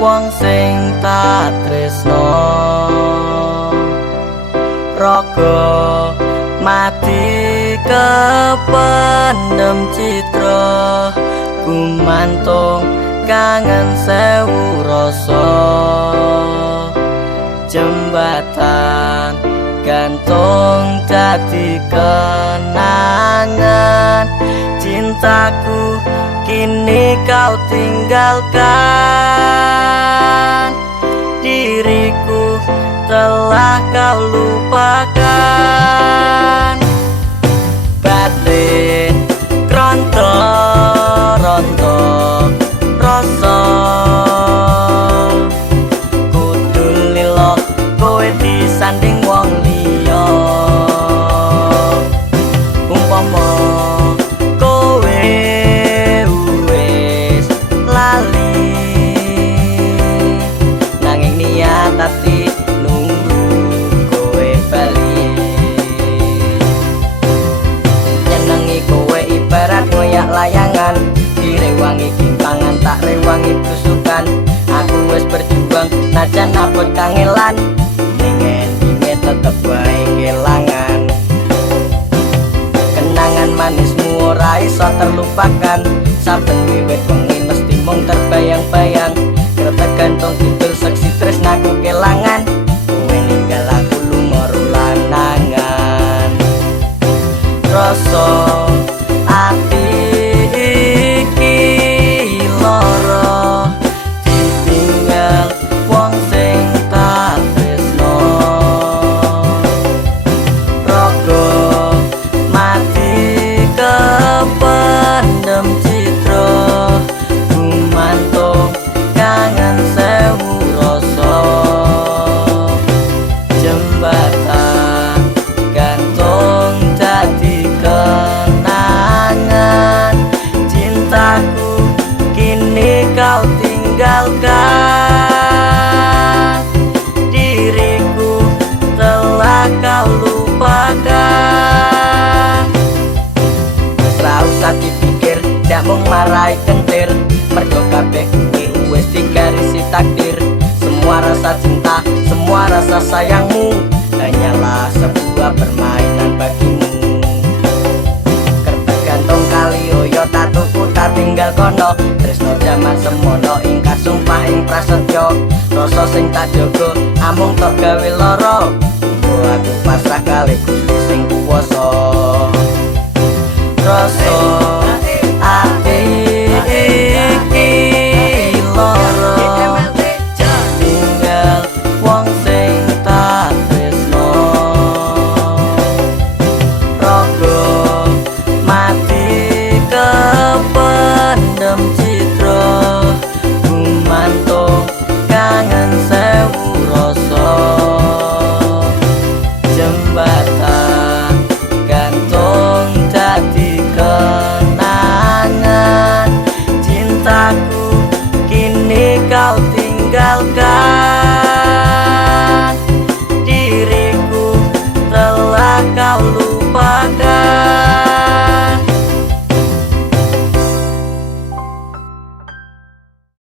wong sing tak tresno raga mati kependem citra gumantung kangen sewu rasa jembatan gantung dadi kenangan cintaku kini kau tinggalkan diriku telah kau lupakan batin kronto ronto rasa kudu lilo kowe disanding wong liya umpama kowe wis lali nanging niat ati nunggu kowe bali nyenengi kowe ibarat ngoyak layangan direwangi kimpangan tak rewangi busukan aku wis berjuang najan abot kangelan ningen tetep wae kelangan kenangan manismu ora iso terlupakan saben wiwit wengi mesti mung terbayang-bayang kretek gantung kidul seksi tresnaku kelangan kowe ninggal aku lumur lanangan rasa ati iki lara ditinggal wong sing tak tresno raga mati kependem citra gumantung kangen sewu rasa jembatan gantung dadi kenangan cintaku kini kau tinggalkan diriku telah kau lupakan ora usah dipikir dak mung marai kentir mergo kabeh kuwi wis digarisi takdir semua rasa cinta semua rasa sayangmu hanyalah sebuah permainan bagimu kertas gantung kali oyo tatuku tak tinggal kono tresno jaman semono ingkar sumpah ing prasetyo rasa sing tak jaga amung tok gawe lara aku pasrah kali Gusti sing kuwasa rasa ati iki lara tinggal wong sing tak tresno raga mati kependem citra gumantung kangen sewu rasa jembatan gantung dadi kenangan cintaku kini kau tinggalkan